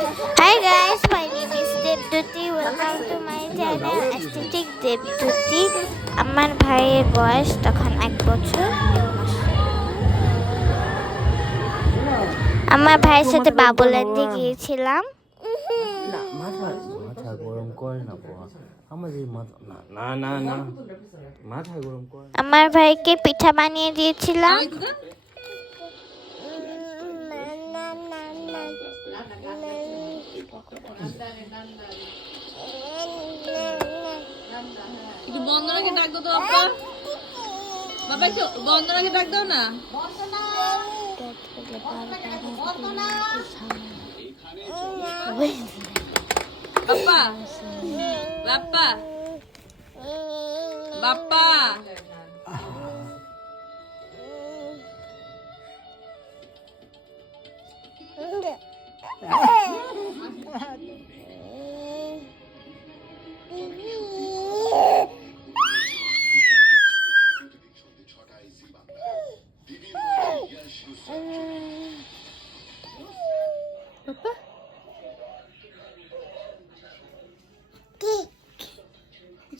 Hi guys, my name is Devduti. Welcome to my channel Aesthetic Devduti. আমার ভাইয়ের বয়স তখন 1 বছর 1 মাস। আমার ভাইয়ের সাথে বাবুল্যান্ডে গিয়েছিলাম। না মাথা গরম করে না বাবা। আমাদের না মাথা গরম করে। আমার ভাইকে পিঠা বানিয়ে দিয়েছিলাম। একটু বন্দনাকে ডাক দাও তো আপা। বাবা একটু বন্দনাকে ডাক দাও না। বাপ্পা বাপ্পা বাপ্পা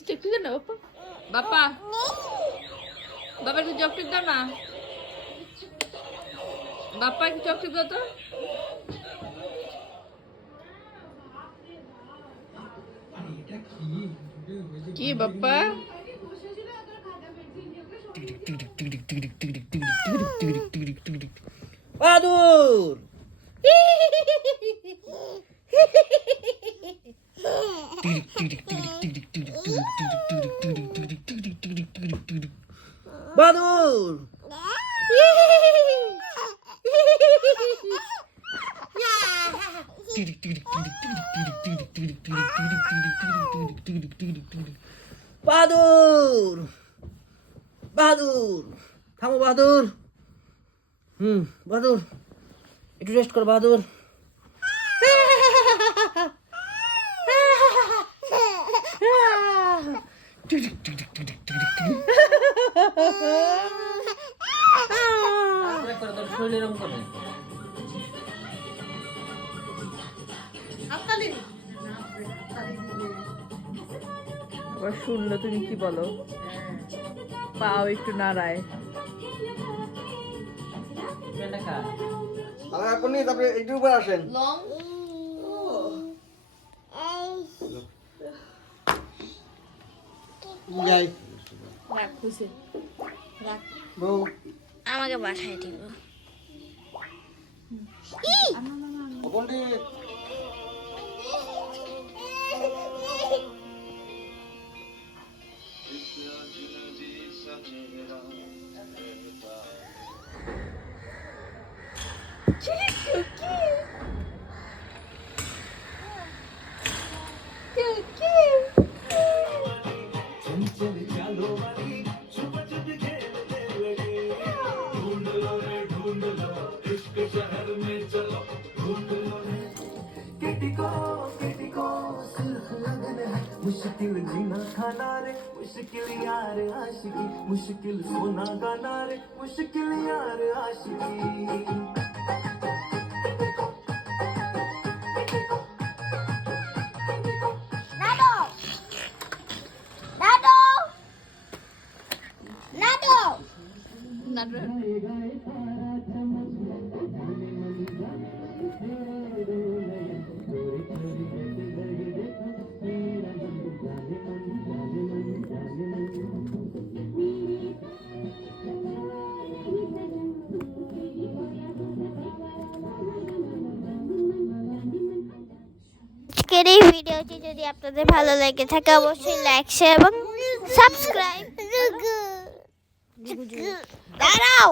চকলেট দাও না বাপ্পা। বাপ্পা বাবা একটু চকলেট দাও না। বাপ্পা একটু চকলেট দাও তো। কি বাপ্পা বাদুর বাদুর বাদুর বাদুর থামো বাদুর। বাদুর একটু রেস্ট কর বাদুর। আবার শুনলো তুমি কি বলো? পাও একটু নাড়ায়। আপনি তারপরে একটু উপরে আসেন। যাই রাখ খুশি রাখ। বউ আমাকে পাঠিয়ে দিব। পণ্ডিত मुश्किल जीना खाना रे मुश्किल यार आशिकी मुश्किल सोना गाना रे मुश्किल यार आशिकी আজকের এই ভিডিওটি যদি আপনাদের ভালো লেগে থাকে অবশ্যই লাইক শেয়ার এবং সাবস্ক্রাইব। দাঁড়াও।